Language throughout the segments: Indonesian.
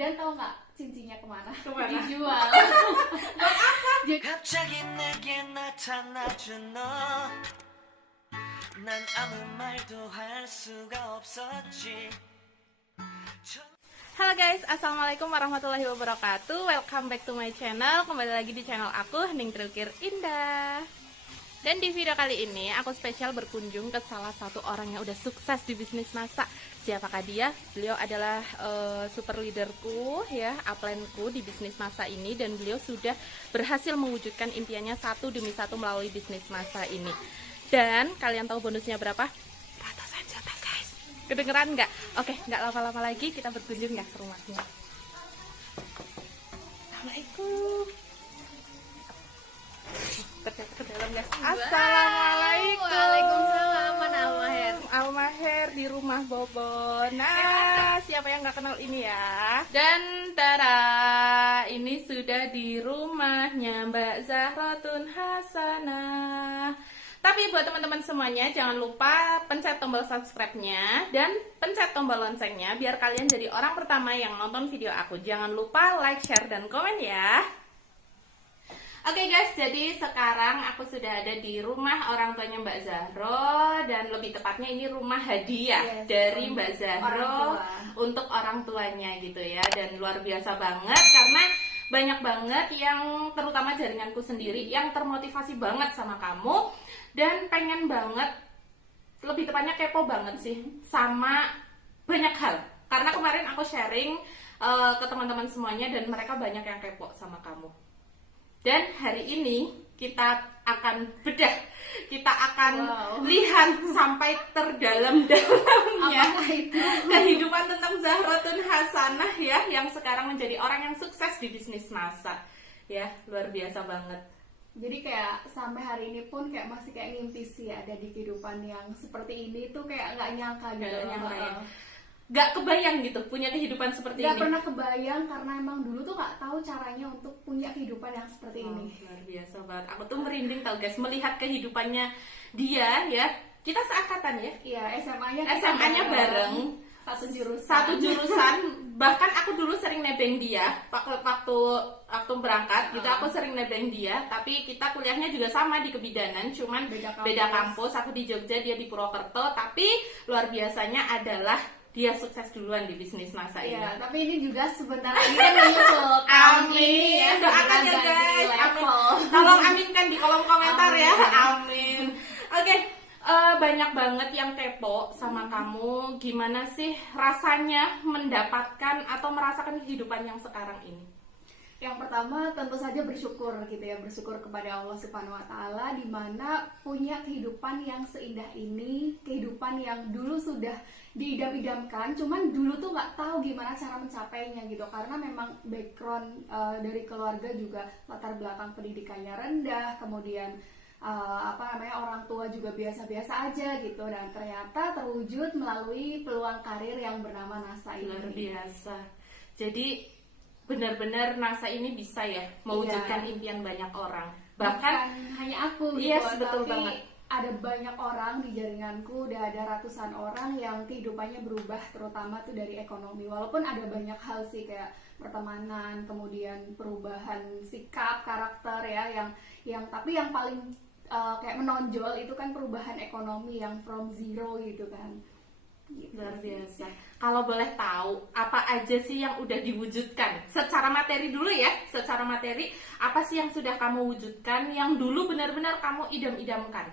Dan tau nggak cincinnya kemana? Kemana? Dijual. 갑자기 내게 나타나준 너 난 아무 말도 할 수가 없었지. Halo guys, assalamualaikum warahmatullahi wabarakatuh. Welcome back to my channel. Kembali lagi di channel aku, Hening Trilkir Indah. Dan di video kali ini aku spesial berkunjung ke salah satu orang yang udah sukses di bisnis masak. Siapakah dia? Beliau adalah super leaderku ya, upline-ku di bisnis masak ini. Dan beliau sudah berhasil mewujudkan impiannya satu demi satu melalui bisnis masak ini. Dan kalian tahu bonusnya berapa? Ratusan juta guys. Kedengeran nggak? Oke, nggak lama-lama lagi kita berkunjung ya ke rumahnya. Assalamualaikum. Ke dalam guys. Assalamualaikum. Waalaikumsalam. Mana Almaher? Almaher di rumah Bobon. Nah, siapa yang nggak kenal ini ya? Dan tada, ini sudah di rumahnya Mbak Zahratun Hasanah. Tapi buat teman-teman semuanya, jangan lupa pencet tombol subscribe-nya dan pencet tombol loncengnya biar kalian jadi orang pertama yang nonton video aku. Jangan lupa like, share, dan komen ya. Oke guys, jadi sekarang aku sudah ada di rumah orang tuanya Mbak Zahro. Dan lebih tepatnya ini rumah hadiah dari Mbak Zahro untuk orang tuanya gitu ya. Dan luar biasa banget karena banyak banget yang terutama jaringanku sendiri yang termotivasi banget sama kamu. Dan pengen banget, lebih tepatnya kepo banget sih sama banyak hal. Karena kemarin aku sharing ke teman-teman semuanya dan mereka banyak yang kepo sama kamu. Dan hari ini kita akan bedah, kita akan lihat sampai terdalam-dalamnya kehidupan tentang Zahratun Hasanah ya, yang sekarang menjadi orang yang sukses di bisnis masak. Ya, luar biasa banget. Jadi kayak sampai hari ini pun kayak masih kayak ngimpi sih ada di kehidupan yang seperti ini tuh kayak nggak nyangka gitu. Nggak nyangka ya. Gak kebayang gitu punya kehidupan seperti ini. Gak pernah kebayang karena emang dulu tuh gak tahu caranya untuk punya kehidupan yang seperti ini. Luar biasa banget. Aku tuh merinding tau guys melihat kehidupannya dia ya. Kita seangkatan ya. Iya, SMA-nya bareng. Satu jurusan. Bahkan aku dulu sering nebeng dia waktu berangkat gitu. Aku sering nebeng dia. Tapi kita kuliahnya juga sama di kebidanan, cuman beda kampus. Aku di Jogja, dia di Purwokerto. Tapi luar biasanya adalah dia sukses duluan di bisnis masak ini. Iya, tapi ini juga sebentar lagi kan menyusul. Amin. Ya, doakan ya guys. Amin. Tolong aminkan di kolom komentar ya. Amin. Oke, banyak banget yang kepo sama kamu. Gimana sih rasanya mendapatkan atau merasakan kehidupan yang sekarang ini? Yang pertama tentu saja bersyukur gitu ya, bersyukur kepada Allah Subhanahu wa taala di mana punya kehidupan yang seindah ini, kehidupan yang dulu sudah diidam-idamkan, cuman dulu tuh nggak tahu gimana cara mencapainya gitu karena memang background dari keluarga juga latar belakang pendidikannya rendah, kemudian orang tua juga biasa-biasa aja gitu dan ternyata terwujud melalui peluang karir yang bernama NASA ini. Luar biasa. Jadi benar-benar NASA ini bisa ya mewujudkan impian banyak orang. Bahkan hanya aku gitu, yes, betul tapi banget. Ada banyak orang di jaringanku, udah ada ratusan orang yang kehidupannya berubah, terutama tuh dari ekonomi. Walaupun ada banyak hal sih kayak pertemanan, kemudian perubahan sikap, karakter ya, tapi yang paling kayak menonjol itu kan perubahan ekonomi yang from zero gitu kan. Gitu. Luar biasa. Kalau boleh tahu, apa aja sih yang udah diwujudkan? Secara materi dulu ya, secara materi, apa sih yang sudah kamu wujudkan yang dulu benar-benar kamu idam-idamkan?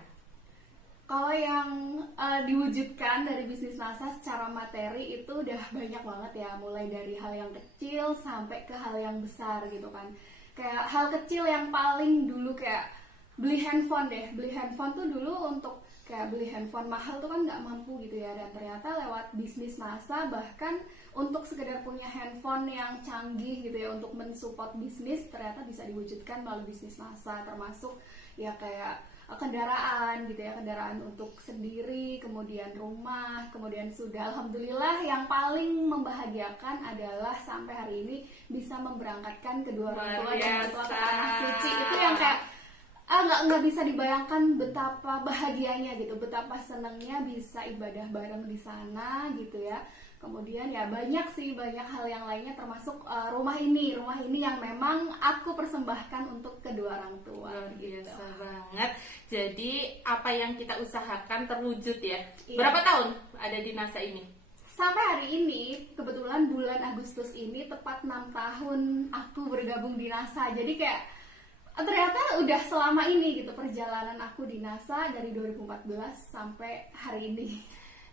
Kalau yang diwujudkan dari bisnis NASA secara materi itu udah banyak banget ya, mulai dari hal yang kecil sampai ke hal yang besar gitu kan. Kayak hal kecil yang paling dulu kayak beli handphone deh. Beli handphone tuh dulu untuk kayak beli handphone mahal tuh kan nggak mampu gitu ya, dan ternyata lewat bisnis NASA bahkan untuk sekedar punya handphone yang canggih gitu ya untuk mensupport bisnis ternyata bisa diwujudkan melalui bisnis NASA, termasuk ya kayak kendaraan gitu ya, kendaraan untuk sendiri, kemudian rumah, kemudian sudah alhamdulillah yang paling membahagiakan adalah sampai hari ini bisa memberangkatkan kedua orang tua dan ke tanah suci. Itu yang kayak nggak bisa dibayangkan betapa bahagianya gitu, betapa senangnya bisa ibadah bareng di sana gitu ya. Kemudian ya banyak sih, banyak hal yang lainnya termasuk rumah ini yang memang aku persembahkan untuk kedua orang tua. Luar gitu. biasa banget. Jadi apa yang kita usahakan terwujud ya. Iya. Berapa tahun ada di NASA ini? Sampai hari ini, kebetulan bulan Agustus ini tepat 6 tahun aku bergabung di NASA. Jadi kayak ternyata udah selama ini gitu perjalanan aku di NASA dari 2014 sampai hari ini.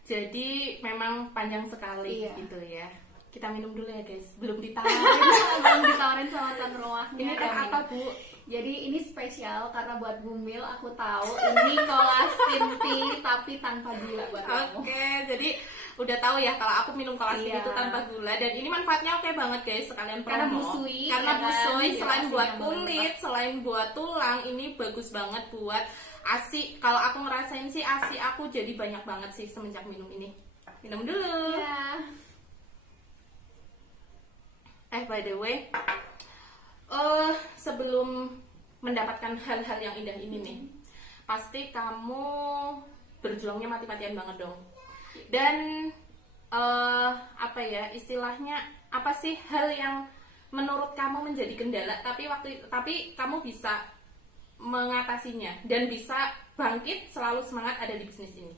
Jadi memang panjang sekali Iya. gitu ya. Kita minum dulu ya guys. Belum Belum ditawarin sama tuan rumahnya. Ini teh Kami. apa Bu? Jadi ini spesial karena buat Bumil, aku tahu ini Colastin tea tapi tanpa gula buat kamu. Oke, jadi udah tahu ya kalau aku minum Colastin Iya. itu tanpa gula, dan ini manfaatnya oke banget guys, sekalian promo. Karena busui, Karena ya kan? busui, selain Iya, buat asinya kulit, selain buat tulang, ini bagus banget buat ASI. Kalau aku ngerasain sih ASI aku jadi banyak banget sih semenjak minum ini. Minum dulu. Iya. By the way, sebelum mendapatkan hal-hal yang indah ini nih, pasti kamu berjuangnya mati-matian banget dong. Dan apa ya istilahnya, apa sih hal yang menurut kamu menjadi kendala tapi kamu bisa mengatasinya dan bisa bangkit selalu semangat ada di bisnis ini?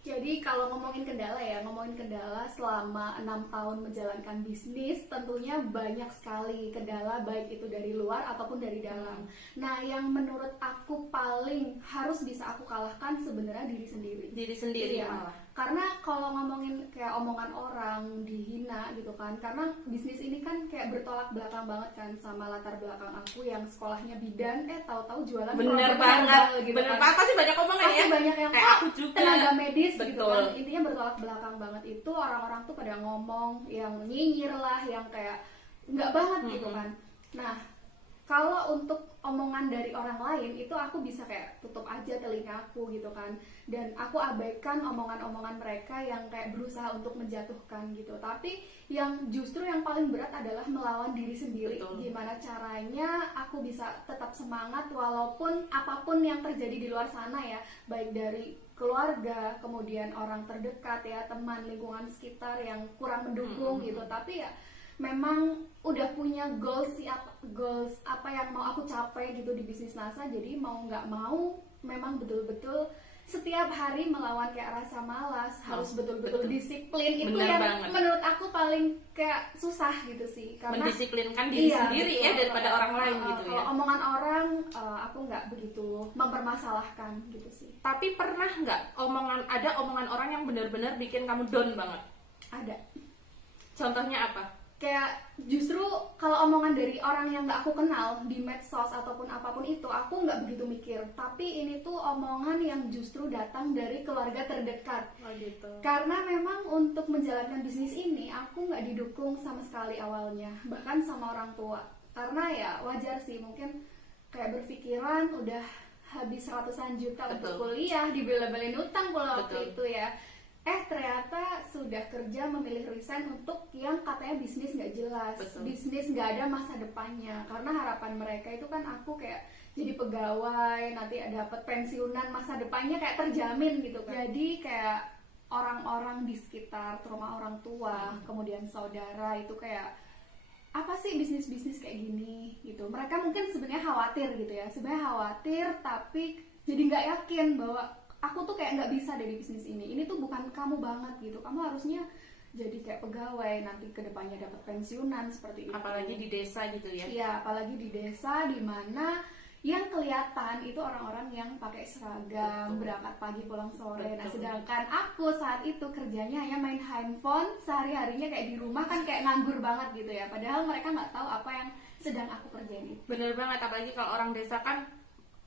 Jadi kalau ngomongin kendala selama 6 tahun menjalankan bisnis, tentunya banyak sekali kendala, baik itu dari luar ataupun dari dalam. Nah, yang menurut aku paling harus bisa aku kalahkan sebenarnya diri sendiri. Diri sendiri Iya. malah. Karena kalau ngomongin kayak omongan orang dihina gitu kan, karena bisnis ini kan kayak bertolak belakang banget kan sama latar belakang aku yang sekolahnya bidan, tahu-tahu jualan Bener produk banget, herbal gitu bener kan. banget. Pasti banyak omongan Pasti ya. banyak yang Kayak "Oh, aku juga. tenaga medis gitu Betul. kan." Intinya bertolak belakang banget itu, orang-orang tuh pada ngomong yang nyinyir lah, yang kayak nggak banget gitu kan. Nah, kalau untuk omongan dari orang lain itu aku bisa kayak tutup aja telinga aku gitu kan, dan aku abaikan omongan-omongan mereka yang kayak berusaha untuk menjatuhkan gitu. Tapi yang justru yang paling berat adalah melawan diri sendiri. Betul. Gimana caranya aku bisa tetap semangat walaupun apapun yang terjadi di luar sana ya, baik dari keluarga, kemudian orang terdekat ya, teman, lingkungan sekitar yang kurang mendukung gitu. Tapi ya memang udah punya goals apa yang mau aku capai gitu di bisnis NASA. Jadi mau nggak mau memang betul-betul setiap hari melawan kayak rasa malas, harus betul-betul betul. disiplin. Itu Bener yang banget. menurut aku paling kayak susah gitu sih, karena Mendisiplinkan diri iya, sendiri betul. ya daripada orang lain gitu ya. Kalau omongan orang aku nggak begitu mempermasalahkan gitu sih. Tapi pernah nggak ada omongan orang yang benar-benar bikin kamu down banget? Ada. Contohnya apa? Kayak justru kalau omongan dari orang yang nggak aku kenal di medsos ataupun apapun itu, aku nggak begitu mikir. Tapi ini tuh omongan yang justru datang dari keluarga terdekat. Oh gitu. Karena memang untuk menjalankan bisnis ini aku nggak didukung sama sekali awalnya, bahkan sama orang tua. Karena ya wajar sih, mungkin kayak berpikiran udah habis ratusan juta untuk kuliah, dibela-belain utang pula waktu itu ya. Ternyata sudah kerja memilih resign untuk yang katanya bisnis nggak jelas, bisnis nggak ada masa depannya. Karena harapan mereka itu kan aku kayak jadi pegawai, nanti dapat pensiunan, masa depannya kayak terjamin gitu kan. Jadi kayak orang-orang di sekitar rumah orang tua, kemudian saudara itu kayak apa sih bisnis-bisnis kayak gini gitu. Mereka mungkin sebenarnya khawatir gitu ya, sebenarnya khawatir tapi jadi nggak yakin bahwa aku tuh kayak nggak bisa dari bisnis ini. Ini tuh bukan kamu banget gitu. Kamu harusnya jadi kayak pegawai, nanti kedepannya dapat pensiunan seperti itu. Apalagi di desa gitu ya. Iya, apalagi di desa di mana yang kelihatan itu orang-orang yang pakai seragam, berangkat pagi pulang sore. Nah, sedangkan aku saat itu kerjanya hanya main handphone, sehari-harinya kayak di rumah kan kayak nganggur banget gitu ya. Padahal mereka nggak tahu apa yang sedang aku kerjain itu. Bener banget, apalagi kalau orang desa kan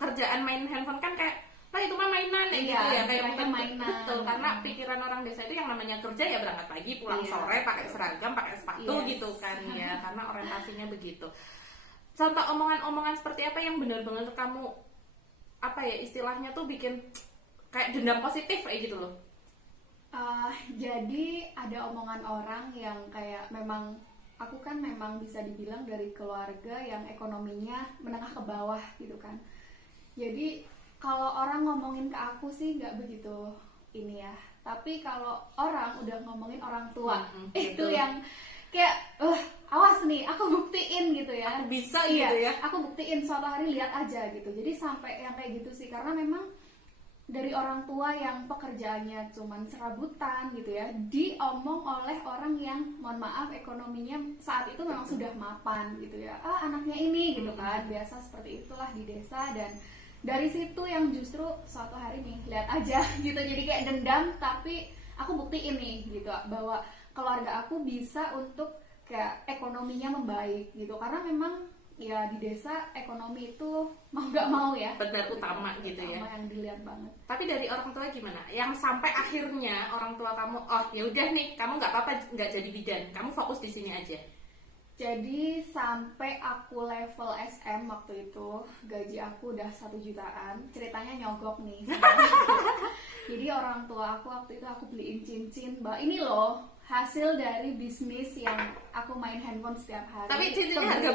kerjaan main handphone kan kayak itu mah mainan gitu ya, kayak bukan mainan. Betul, karena pikiran orang desa itu yang namanya kerja ya berangkat pagi pulang sore pakai seragam, pakai sepatu gitu kan ya, karena orientasinya begitu. Contoh omongan-omongan seperti apa yang benar-benar kamu apa ya istilahnya tuh bikin kayak dendam positif kayak gitu loh? Jadi ada omongan orang yang kayak memang aku kan memang bisa dibilang dari keluarga yang ekonominya menengah ke bawah gitu kan. Jadi kalau orang ngomongin ke aku sih nggak begitu ini ya, Tapi kalau orang udah ngomongin orang tua, itu betul. yang kayak awas nih, aku buktiin gitu ya. Aku bisa Iya, gitu ya. aku buktiin suatu hari, lihat aja gitu. Jadi sampai yang kayak gitu sih, karena memang dari orang tua yang pekerjaannya cuman serabutan gitu ya, diomong oleh orang yang mohon maaf ekonominya saat itu memang sudah mapan gitu ya, anaknya ini gitu kan, biasa seperti itulah di desa. Dan dari situ yang justru suatu hari nih lihat aja gitu, jadi kayak dendam tapi aku buktiin nih gitu bahwa keluarga aku bisa untuk kayak ekonominya membaik gitu, karena memang ya di desa ekonomi itu mau nggak mau ya benar utama gitu ya. utama yang dilihat banget. Tapi dari orang tua gimana? Yang sampai akhirnya orang tua kamu, oh ya udah nih, kamu nggak apa-apa nggak jadi bidan, kamu fokus di sini aja. Jadi sampai aku level SM waktu itu gaji aku udah 1 jutaan. Ceritanya nyogok nih. Jadi orang tua aku waktu itu aku beliin cincin, Mbak. Ini loh hasil dari bisnis yang aku main handphone setiap hari. Tapi cincinnya harga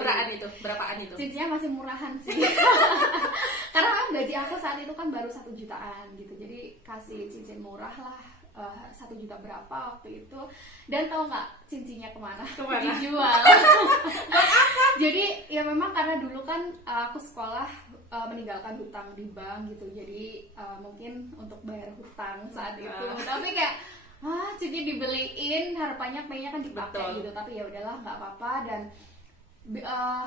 berapaan itu? Cincinnya masih murahan sih. Karena kan gaji aku saat itu kan baru 1 jutaan gitu. Jadi kasih cincin murah lah. 1 juta berapa waktu itu. Dan tahu nggak cincinnya kemana? Dijual. Jadi ya memang karena dulu kan aku sekolah meninggalkan hutang di bank gitu. Jadi mungkin untuk bayar hutang saat itu. Tapi kayak cincin dibeliin, harapannya pengennya kan dipakai. Betul. Gitu. Tapi ya udahlah nggak apa-apa. Dan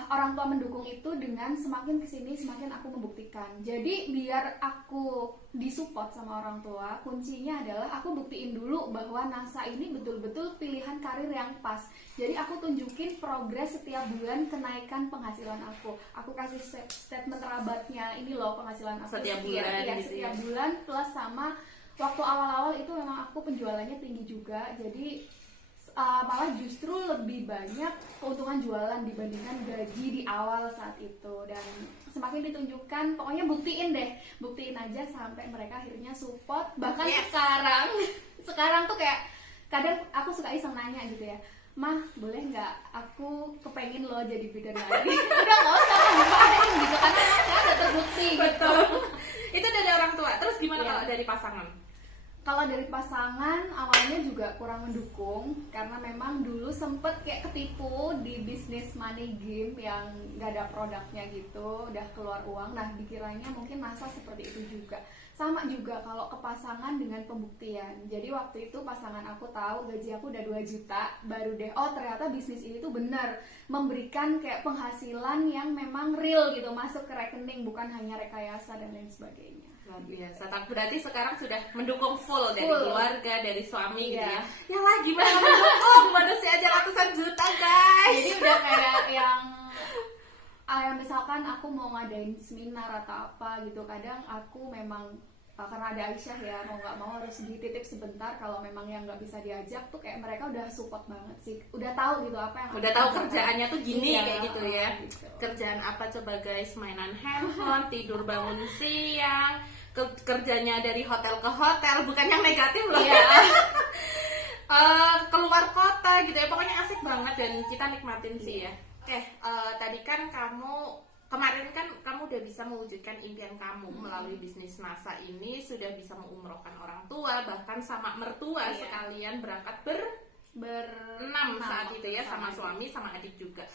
orang tua mendukung itu dengan semakin kesini semakin aku membuktikan. Jadi biar aku disupport sama orang tua, kuncinya adalah aku buktiin dulu bahwa NASA ini betul-betul pilihan karir yang pas. Jadi aku tunjukin progres setiap bulan kenaikan penghasilan aku. Aku kasih statement rabatnya, ini loh penghasilan aku Setiap bulan gitu setiap ya. bulan, plus sama waktu awal-awal itu memang aku penjualannya tinggi juga. Jadi malah justru lebih banyak keuntungan jualan dibandingkan gaji di awal saat itu. Dan semakin ditunjukkan, pokoknya buktiin aja sampai mereka akhirnya support. Bahkan sekarang tuh kayak kadang aku suka iseng nanya gitu ya, Mah boleh nggak aku kepengen lo jadi bidan lagi. Udah nggak usah ngapain gitu, karena saya udah terbukti. Betul. Itu dari orang tua. Terus gimana Iya. kalau dari pasangan? Kalau dari pasangan awalnya juga kurang mendukung, karena memang dulu sempet kayak ketipu di bisnis money game yang gak ada produknya gitu, udah keluar uang. Nah dikiranya mungkin NASA seperti itu juga. Sama juga kalau ke pasangan dengan pembuktian. Jadi waktu itu pasangan aku tahu gaji aku udah 2 juta, baru deh oh ternyata bisnis ini tuh benar memberikan kayak penghasilan yang memang real gitu, masuk ke rekening, bukan hanya rekayasa dan lain sebagainya. Luar biasa. Tapi berarti sekarang sudah mendukung full dari Full. keluarga, dari suami gitu Iya. ya. Ya lah gimana mendukung? Manusia aja ratusan juta guys. Jadi udah kayak yang misalkan aku mau ngadain seminar atau apa gitu, kadang aku memang karena ada Aisyah ya, mau nggak mau harus dititip sebentar. Kalau memang yang nggak bisa diajak tuh kayak mereka udah support banget sih, udah tahu gitu apa yang Udah aku tahu kerjakan. kerjaannya tuh gini Iya, kayak gitu ya. gitu. Kerjaan apa coba guys? Mainan handphone, tidur bangun siang, kerjanya dari hotel ke hotel, bukan yang negatif loh. Iya. Keluar kota gitu ya, pokoknya asik banget dan kita nikmatin sih ya. Oke, tadi kan kemarin kan kamu udah bisa mewujudkan impian kamu melalui bisnis NASA ini, sudah bisa mengumrohkan orang tua, bahkan sama mertua Iya. sekalian berangkat Berenam saat itu ya, sama adik. suami sama adik juga.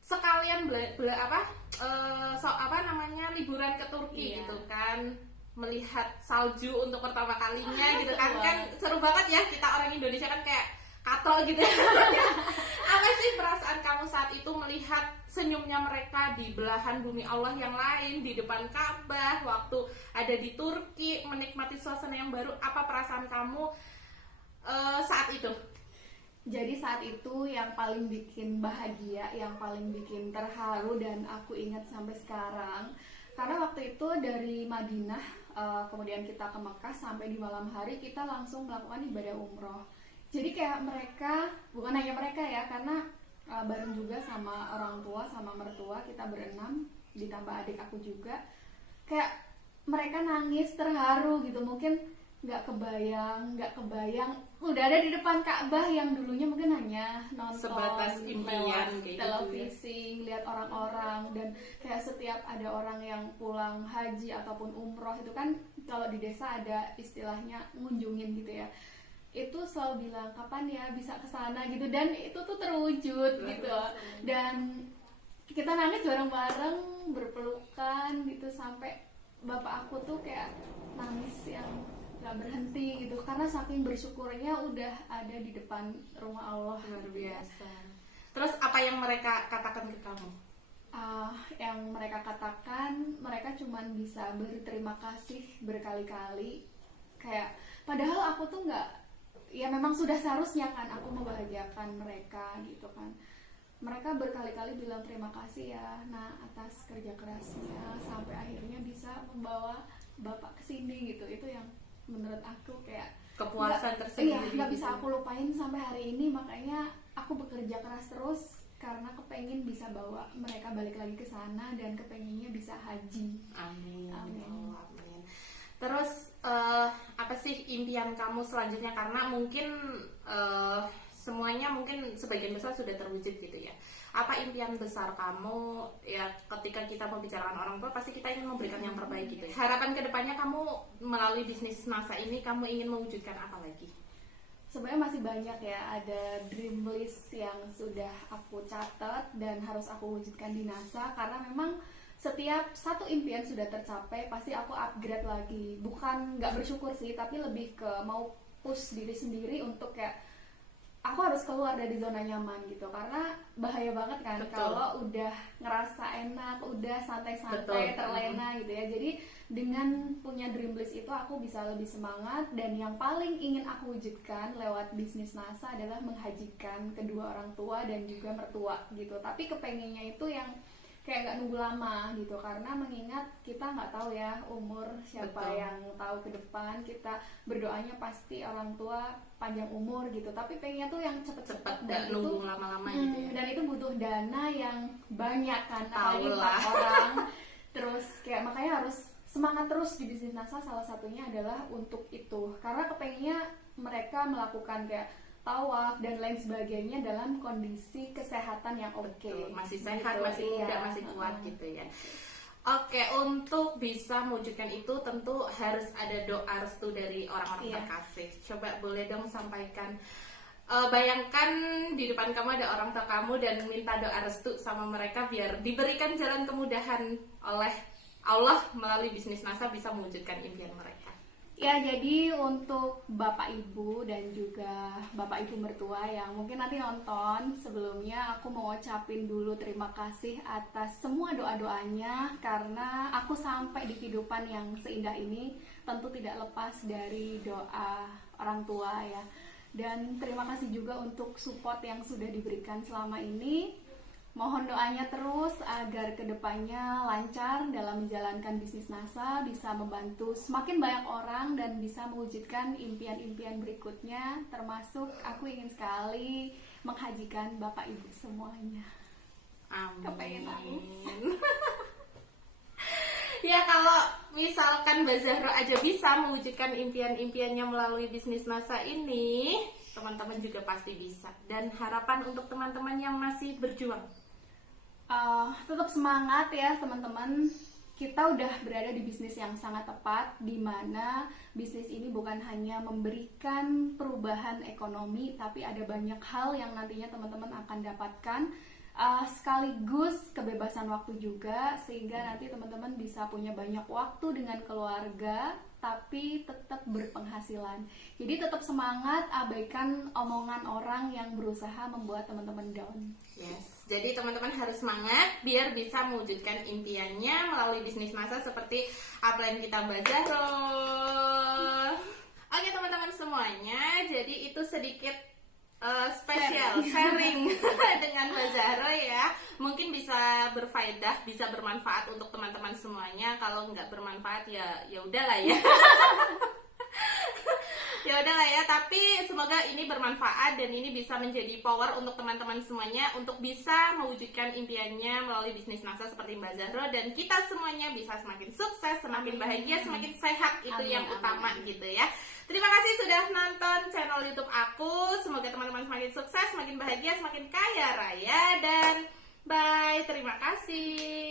Sekalian liburan ke Turki Iya. gitu kan, melihat salju untuk pertama kalinya gitu Seru kan. Kan banget. seru banget ya, kita orang Indonesia kan kayak katro gitu. Apa sih perasaan kamu saat itu melihat senyumnya mereka di belahan bumi Allah yang lain, di depan Ka'bah, waktu ada di Turki menikmati suasana yang baru? Apa perasaan kamu saat itu? Jadi saat itu yang paling bikin bahagia, yang paling bikin terharu dan aku ingat sampai sekarang, karena waktu itu dari Madinah kemudian kita ke Mekah, sampai di malam hari kita langsung melakukan ibadah umroh. Jadi kayak mereka, bukan hanya mereka ya, karena bareng juga sama orang tua, sama mertua, kita berenam, ditambah adik aku juga. Kayak mereka nangis terharu gitu, mungkin nggak kebayang udah ada di depan Ka'bah yang dulunya mungkin hanya nonton Sebatas impian lewat kayak gitu televisi, lihat dilihat orang-orang. Dan kayak setiap ada orang yang pulang haji ataupun umroh itu kan kalau di desa ada istilahnya ngunjungin gitu ya, itu selalu bilang kapan ya bisa kesana gitu, dan itu tuh terwujud gitu. Dan kita nangis bareng-bareng, berpelukan gitu, sampai bapak aku tuh kayak nangis yang gak berhenti gitu, karena saking bersyukurnya udah ada di depan rumah Allah. Luar biasa. Terus apa yang mereka katakan ke kamu? Yang mereka katakan, mereka cuman bisa berterima kasih berkali-kali. Kayak padahal aku tuh nggak, ya memang sudah seharusnya kan aku membahagiakan mereka gitu kan. Mereka berkali-kali bilang terima kasih ya nah atas kerja kerasnya sampai akhirnya bisa membawa bapak ke sini gitu. Itu yang menurut aku kayak Kepuasan tersendiri. Iya, nggak bisa aku lupain sampai hari ini. Makanya aku bekerja keras terus karena kepengen bisa bawa mereka balik lagi ke sana dan kepengennya bisa haji. Amin. Amin. Amin. Terus apa sih impian kamu selanjutnya, karena mungkin semuanya mungkin sebagian besar sudah terwujud gitu ya. Apa impian besar kamu ya, ketika kita membicarakan orang tua pasti kita ingin memberikan yang terbaik gitu ya. Harapan kedepannya kamu melalui bisnis NASA ini kamu ingin mewujudkan apa lagi? Sebenarnya masih banyak ya, ada dream list yang sudah aku catat dan harus aku wujudkan di NASA. Karena memang setiap satu impian sudah tercapai pasti aku upgrade lagi. Bukan nggak bersyukur sih, tapi lebih ke mau push diri sendiri untuk kayak aku harus keluar dari zona nyaman gitu. Karena bahaya banget kan kalau udah ngerasa enak, udah santai-santai, terlena gitu ya. Jadi dengan punya dream list itu aku bisa lebih semangat. Dan yang paling ingin aku wujudkan lewat bisnis NASA adalah menghajikan kedua orang tua dan juga mertua gitu. Tapi kepengennya itu yang kayak nggak nunggu lama gitu, karena mengingat kita nggak tahu ya umur siapa yang tahu ke depan. Kita berdoanya pasti orang tua panjang umur gitu, tapi pengennya tuh yang cepet-cepet dan itu nunggu lama-lama gitu ya. Dan itu butuh dana yang banyak kan, apalagi Tahu lah. 4 orang. Terus kayak makanya harus semangat terus di bisnis NASA, salah satunya adalah untuk itu, karena kepengennya mereka melakukan kayak tawaf dan lain sebagainya dalam kondisi kesehatan yang oke. Masih sehat, Gitu, masih muda, iya. masih kuat gitu ya. Oke, untuk bisa mewujudkan itu tentu harus ada doa restu dari orang-orang Iya. terkasih. Coba boleh dong sampaikan. Bayangkan di depan kamu ada orang tua kamu dan minta doa restu sama mereka biar diberikan jalan kemudahan oleh Allah melalui bisnis NASA bisa mewujudkan impian mereka. Ya, jadi untuk Bapak Ibu dan juga Bapak Ibu mertua yang mungkin nanti nonton, sebelumnya aku mau ucapin dulu terima kasih atas semua doa-doanya, karena aku sampai di kehidupan yang seindah ini tentu tidak lepas dari doa orang tua ya. Dan terima kasih juga untuk support yang sudah diberikan selama ini. Mohon doanya terus agar kedepannya lancar dalam menjalankan bisnis NASA, bisa membantu semakin banyak orang dan bisa mewujudkan impian-impian berikutnya, termasuk aku ingin sekali menghajikan Bapak Ibu semuanya. Amin. Kepengen nangis. Ya, kalau misalkan Mbak Zahro aja bisa mewujudkan impian-impiannya melalui bisnis NASA ini, teman-teman juga pasti bisa. Dan harapan untuk teman-teman yang masih berjuang, tetap semangat ya teman-teman. Kita udah berada di bisnis yang sangat tepat, di mana bisnis ini bukan hanya memberikan perubahan ekonomi, tapi ada banyak hal yang nantinya teman-teman akan dapatkan, sekaligus kebebasan waktu juga, sehingga nanti teman-teman bisa punya banyak waktu dengan keluarga tapi tetap berpenghasilan. Jadi tetap semangat, abaikan omongan orang yang berusaha membuat teman-teman down. yes. Jadi teman-teman harus semangat biar bisa mewujudkan impiannya melalui bisnis NASA seperti apa yang kita Mbak Zahro. Oke teman-teman semuanya, jadi itu sedikit spesial sharing dengan Mbak Zahro ya. Mungkin bisa berfaedah, bisa bermanfaat untuk teman-teman semuanya. Kalau nggak bermanfaat ya udahlah ya. Ya udahlah ya, tapi semoga ini bermanfaat dan ini bisa menjadi power untuk teman-teman semuanya untuk bisa mewujudkan impiannya melalui bisnis NASA seperti Mbak Zahro, dan kita semuanya bisa semakin sukses, semakin bahagia, semakin sehat. Itu yang utama gitu ya. Terima kasih sudah nonton channel YouTube aku. Semoga teman-teman semakin sukses, semakin bahagia, semakin kaya raya, dan Bye, terima kasih.